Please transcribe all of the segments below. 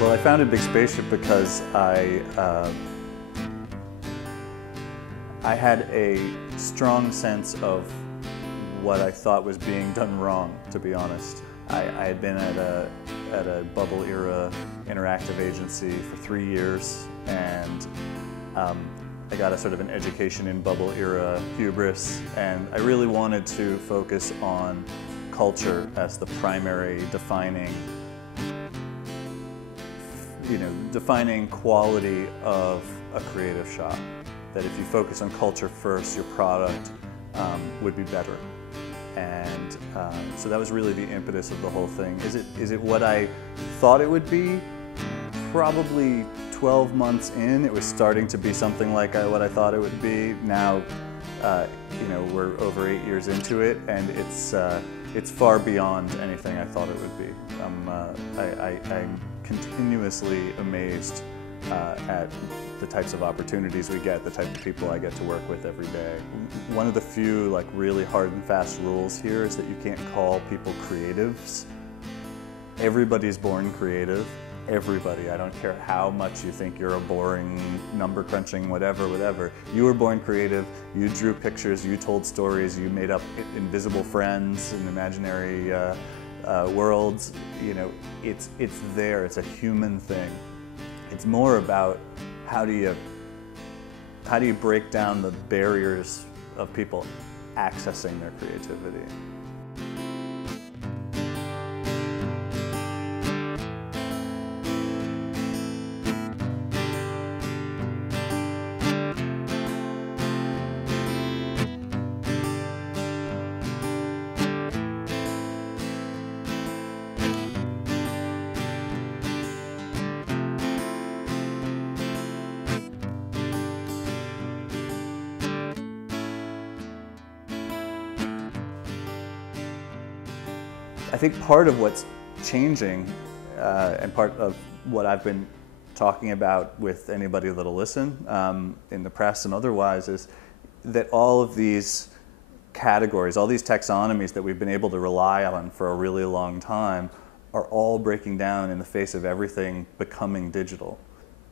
Well, I founded Big Spaceship because I had a strong sense of what I thought was being done wrong, to be honest. I had been at a bubble era interactive agency for 3 years, and I got a sort of an education in bubble era hubris, and I really wanted to focus on culture as the primary defining quality of a creative shop. That if you focus on culture first, your product would be better. And so that was really the impetus of the whole thing. Is it what I thought it would be? Probably 12 months in, it was starting to be something like what I thought it would be. Now, we're over 8 years into it, and it's far beyond anything I thought it would be. I'm continuously amazed at the types of opportunities we get, the type of people I get to work with every day. One of the few really hard and fast rules here is that you can't call people creatives. Everybody's born creative. Everybody. I don't care how much you think you're a boring, number crunching, whatever. You were born creative. You drew pictures, you told stories, you made up invisible friends and imaginary worlds. It's there. It's a human thing. It's more about how do you break down the barriers of people accessing their creativity. I think part of what's changing, and part of what I've been talking about with anybody that'll listen, in the press and otherwise, is that all of these categories, all these taxonomies that we've been able to rely on for a really long time are all breaking down in the face of everything becoming digital.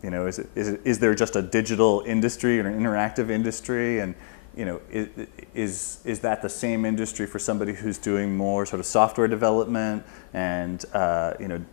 Is there just a digital industry or an interactive industry? And is that the same industry for somebody who's doing more sort of software development and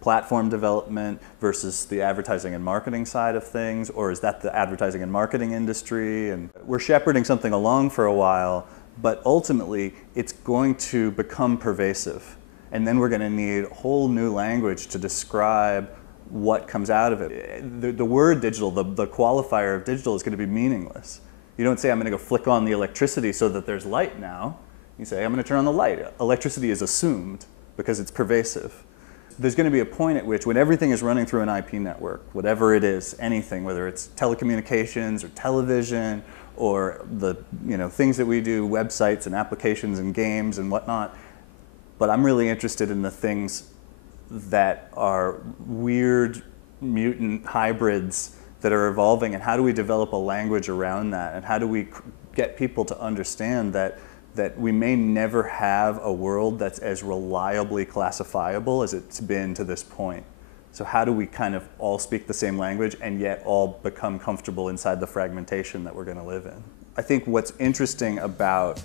platform development versus the advertising and marketing side of things, or is that the advertising and marketing industry? And we're shepherding something along for a while, but ultimately it's going to become pervasive, and then we're going to need a whole new language to describe what comes out of it. The word digital, the qualifier of digital, is going to be meaningless. You don't say, I'm going to go flick on the electricity so that there's light now. You say, I'm going to turn on the light. Electricity is assumed because it's pervasive. There's going to be a point at which, when everything is running through an IP network, whatever it is, anything, whether it's telecommunications or television or the things that we do, websites and applications and games and whatnot. But I'm really interested in the things that are weird, mutant hybrids that are evolving, and how do we develop a language around that, and how do we get people to understand that we may never have a world that's as reliably classifiable as it's been to this point. So how do we kind of all speak the same language and yet all become comfortable inside the fragmentation that we're going to live in? I think what's interesting about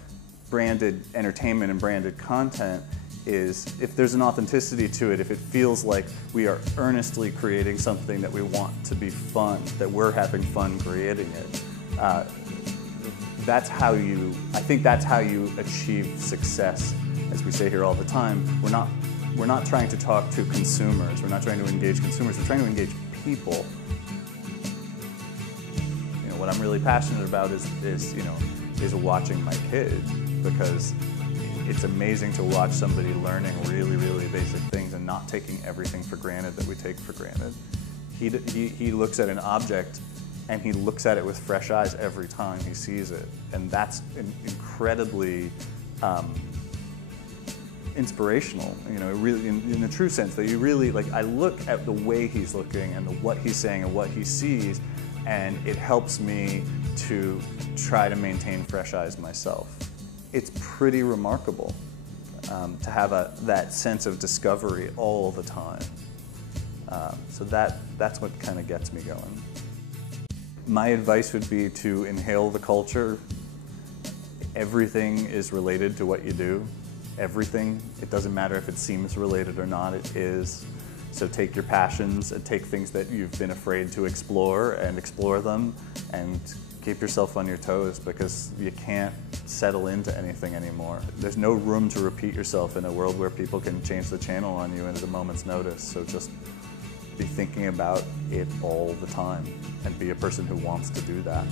branded entertainment and branded content is if there's an authenticity to it, if it feels like we are earnestly creating something that we want to be fun, that we're having fun creating it, I think that's how you achieve success. As we say here all the time, we're not trying to talk to consumers, we're not trying to engage consumers, we're trying to engage people. What I'm really passionate about is watching my kid, because it's amazing to watch somebody learning really, really basic things and not taking everything for granted that we take for granted. He looks at an object and he looks at it with fresh eyes every time he sees it. And that's incredibly inspirational, really, in the true sense, that you really, I look at the way he's looking and what he's saying and what he sees, and it helps me to try to maintain fresh eyes myself. It's pretty remarkable to have that sense of discovery all the time. So that's what kind of gets me going. My advice would be to inhale the culture. Everything is related to what you do. Everything. It doesn't matter if it seems related or not, it is. So take your passions and take things that you've been afraid to explore and explore them, and keep yourself on your toes, because you can't settle into anything anymore. There's no room to repeat yourself in a world where people can change the channel on you at a moment's notice. So just be thinking about it all the time and be a person who wants to do that.